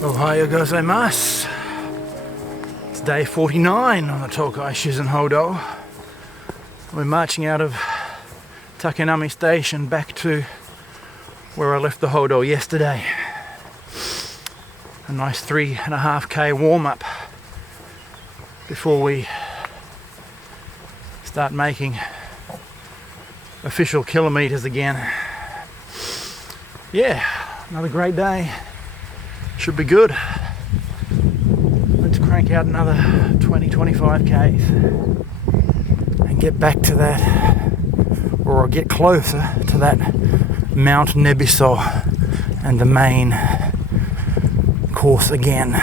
Ohayou gozaimasu. It's day 49 on the Tokai Shizen Hodo. We're marching out of Takenami Station back to where I left the Hodo yesterday. A nice 3.5k warm-up before we start making official kilometers again. Yeah, another great day. Should be good. Let's crank out another 20-25 k's and get back to that, or get closer to that Mount Nebiso and the main course again.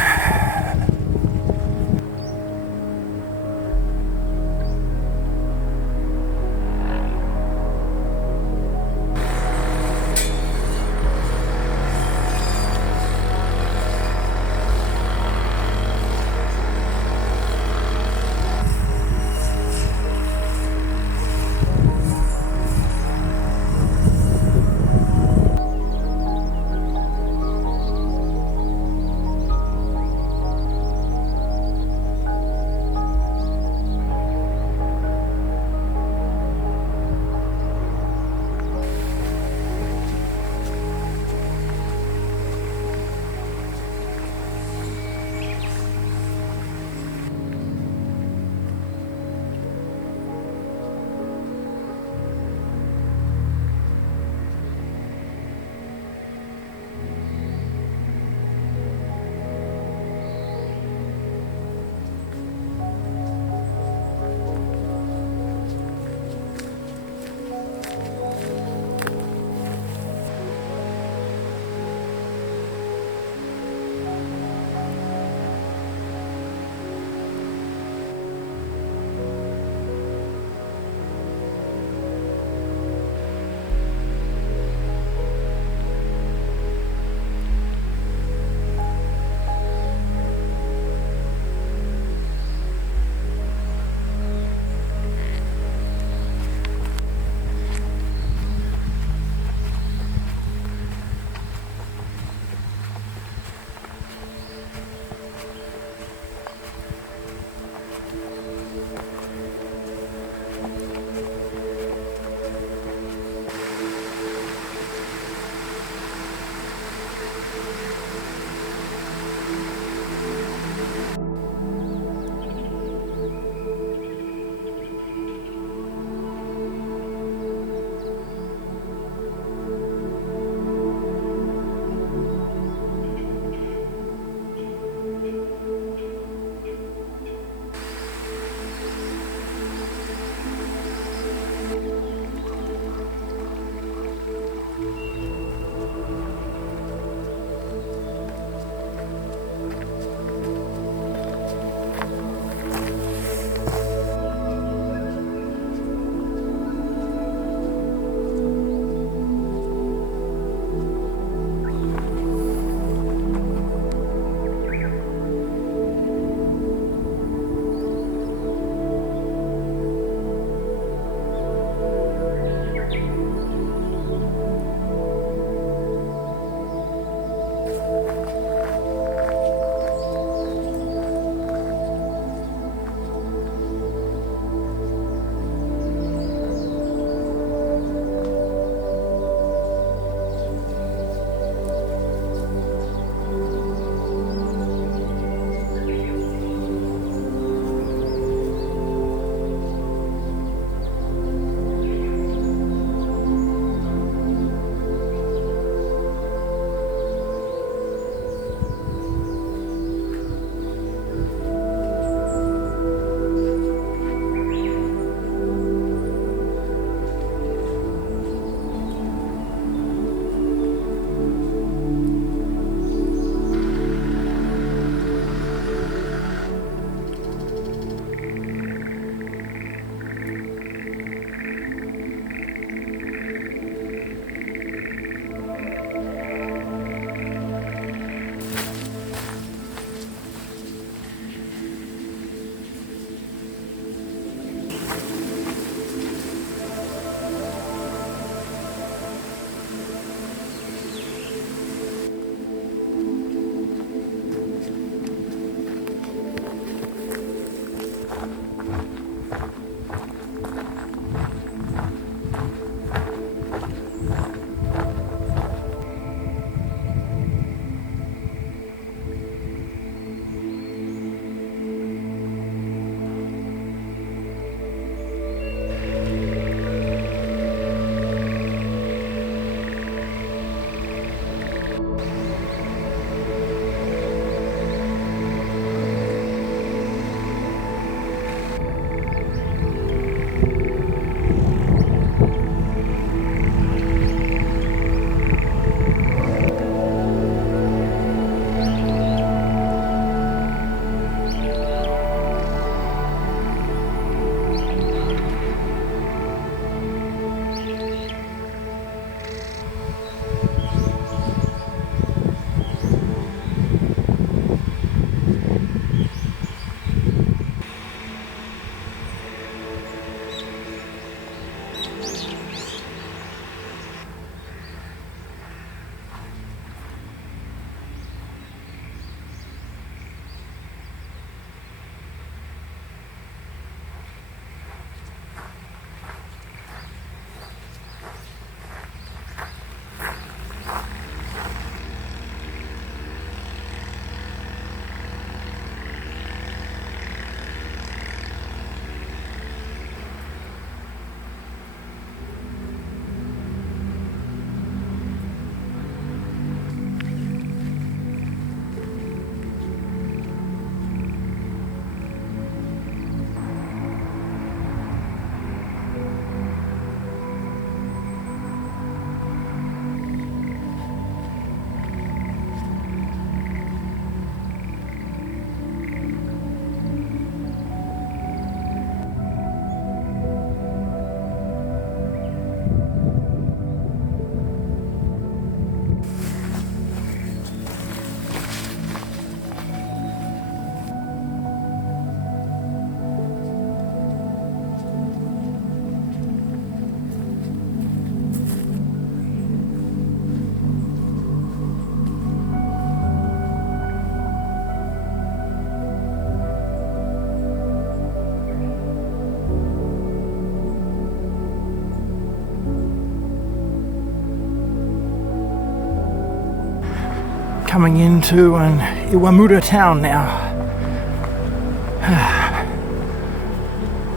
coming into an Iwamura town now.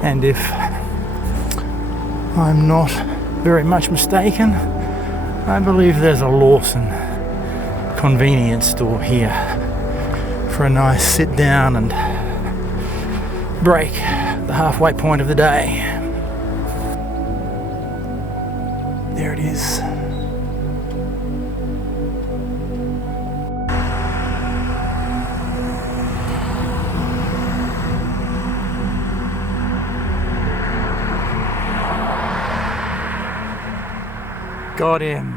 And if I'm not very much mistaken, I believe there's a Lawson convenience store here for a nice sit down and break, the halfway point of the day. There it is. Got him.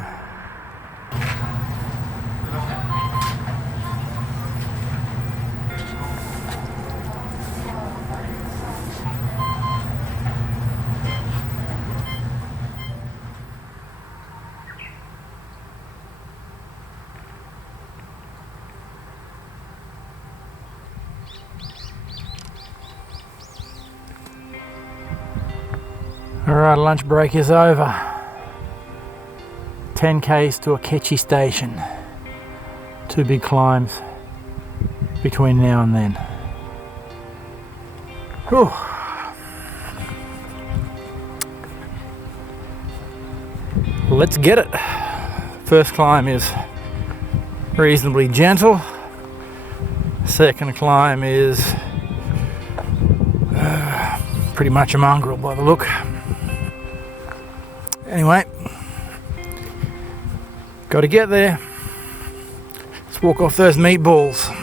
Alright, lunch break is over. 10 k's to Akechi station. 2 big climbs between now and then. Whew. Let's get it. First climb is reasonably gentle. Second climb is pretty much a mongrel by the look. Anyway, got to get there. Let's walk off those meatballs.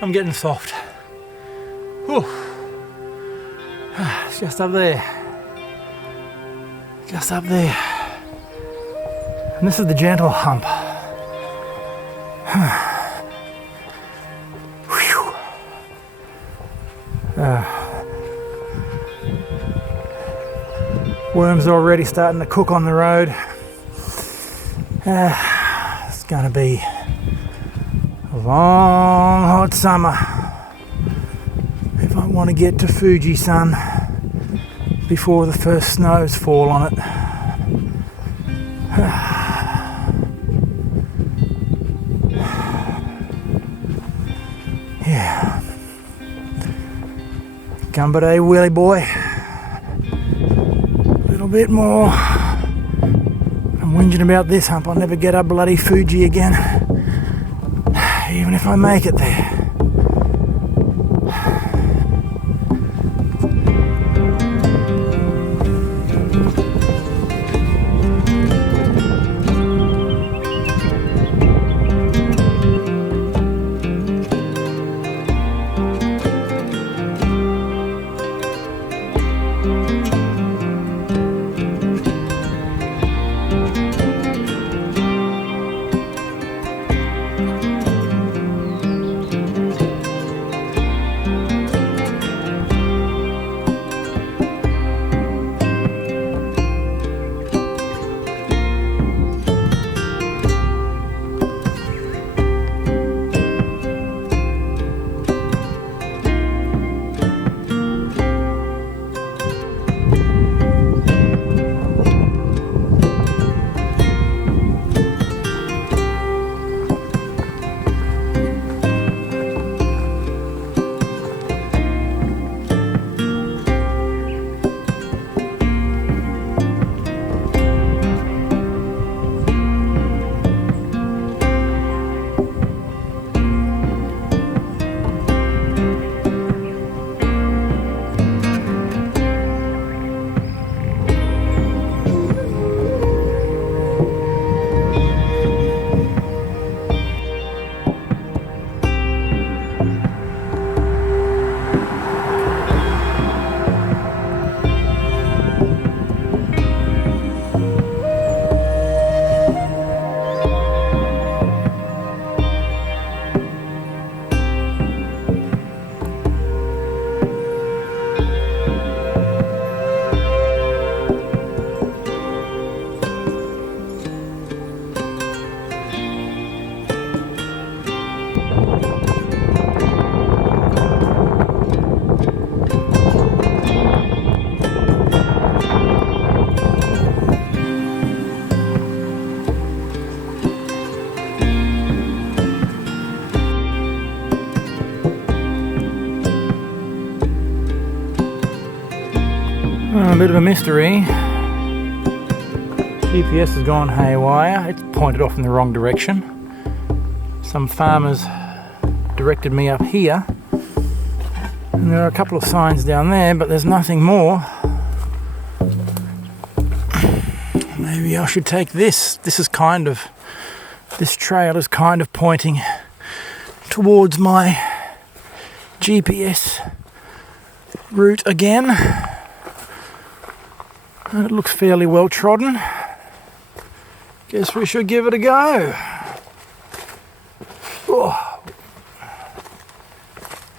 I'm getting soft. Whew. It's just up there. Just up there. And this is the gentle hump. Whew. Worms already starting to cook on the road. It's gonna be a long hot summer if I want to get to Fuji-san before the first snows fall on it. Yeah. Gambare, Willy boy. A little bit more. I'm whinging about this hump. I'll never get up bloody Fuji again. Even if I make it there. bit of a mystery. GPS has gone haywire. It's pointed off in the wrong direction. Some farmers directed me up here. And there are a couple of signs down there, but there's nothing more. Maybe I should take this. This trail is kind of pointing towards my GPS route again. And it looks fairly well trodden. Guess we should give it a go. Oh.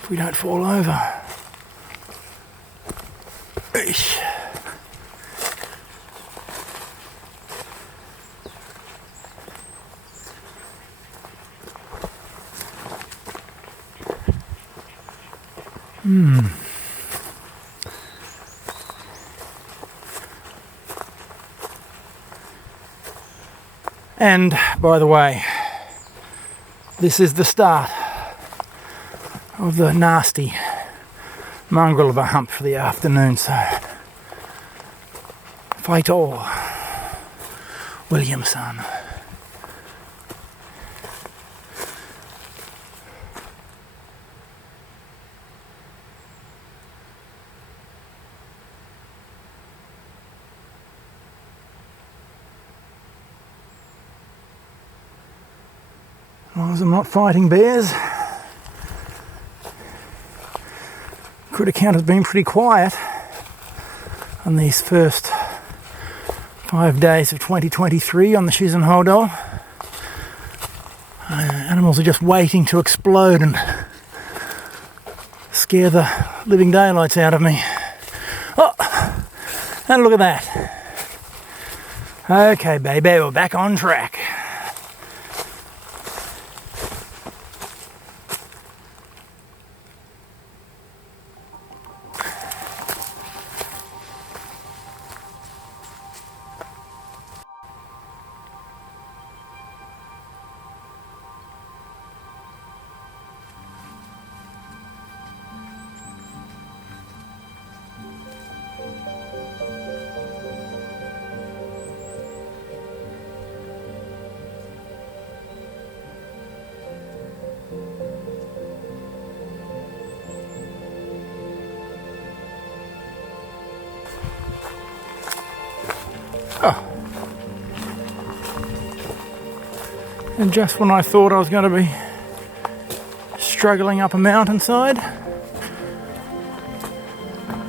If we don't fall over. Eesh. And by the way, this is the start of the nasty mongrel of a hump for the afternoon, so fight all, Williamson. As I'm not fighting bears, critter count has been pretty quiet on these first 5 days of 2023 on the Shizen Hodo. Animals are just waiting to explode and scare the living daylights out of me. Oh, and look at that. Okay, baby, we're back on track. Oh. And just when I thought I was going to be struggling up a mountainside,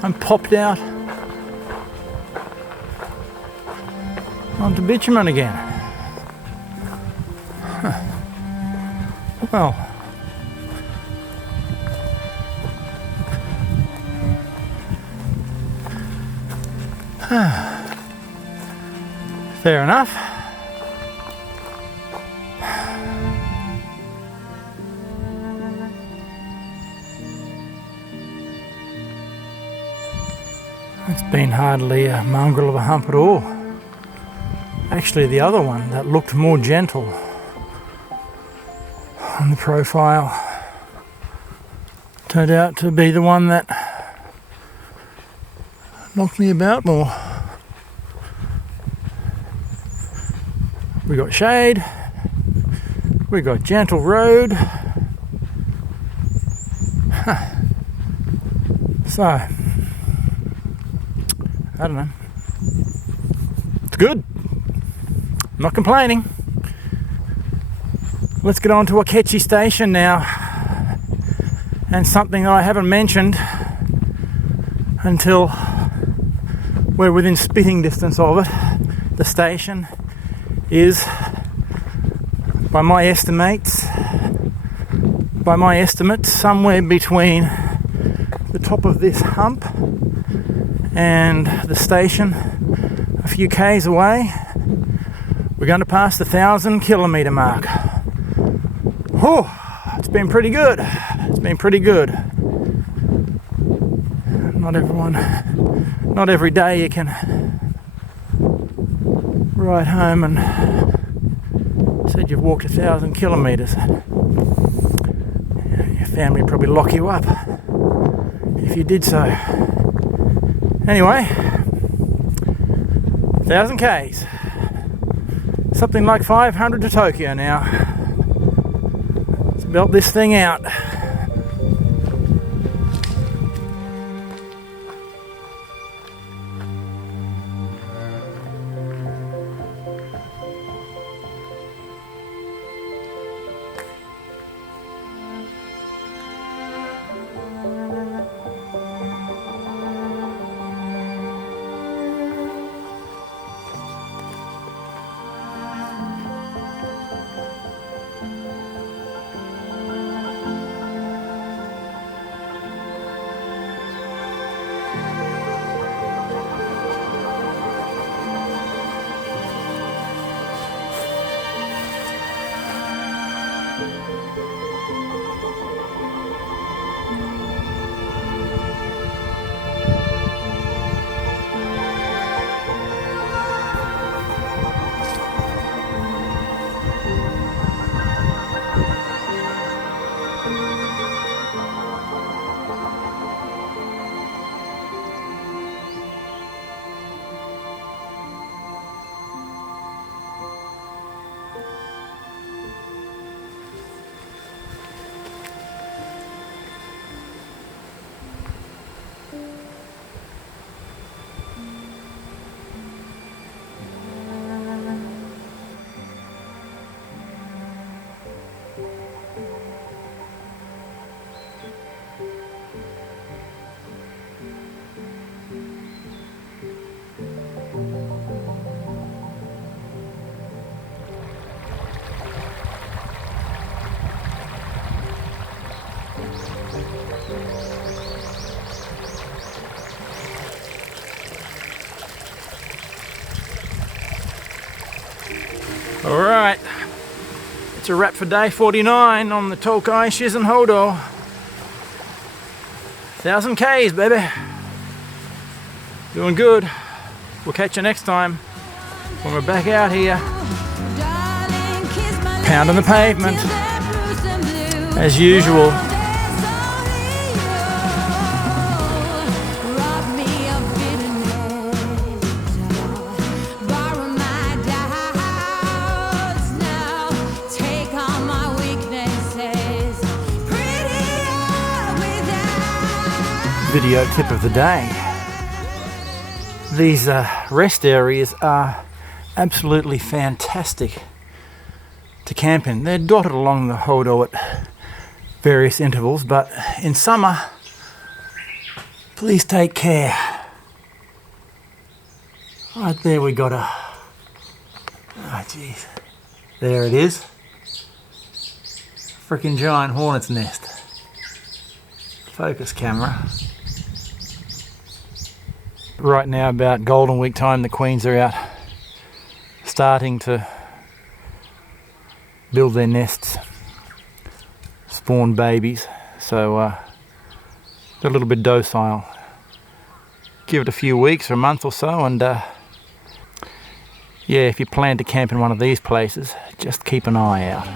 I'm popped out onto bitumen again. Huh. Well, fair enough. It's been hardly a mongrel of a hump at all. Actually, the other one that looked more gentle on the profile turned out to be the one that knocked me about more. We got shade, we got gentle road. So, I don't know. It's good. I'm not complaining. Let's get on to Akechi Station now. And something that I haven't mentioned until we're within spitting distance of it. The station is, by my estimates, somewhere between the top of this hump and the station a few k's away. We're going to pass the 1,000 kilometre mark. Oh, it's been pretty good. It's been pretty good. Not every day you can ride home and said you've walked 1,000 kilometres. Your family would probably lock you up if you did so. Anyway, 1,000 Ks. Something like 500 to Tokyo now. Let's belt this thing out. Alright, it's a wrap for day 49 on the Tokai Shizen Hodo. 1,000 Ks, baby. Doing good. We'll catch you next time when we're back out here. Pounding the pavement, as usual. Video tip of the day. These rest areas are absolutely fantastic to camp in. They're dotted along the Hodo at various intervals, but in summer, please take care. Right there we got a... oh geez. There it is. Freaking giant hornet's nest. Focus camera. Right now, about Golden Week time, the queens are out starting to build their nests, spawn babies, so they're a little bit docile. Give it a few weeks or a month or so, and yeah, if you plan to camp in one of these places, just keep an eye out.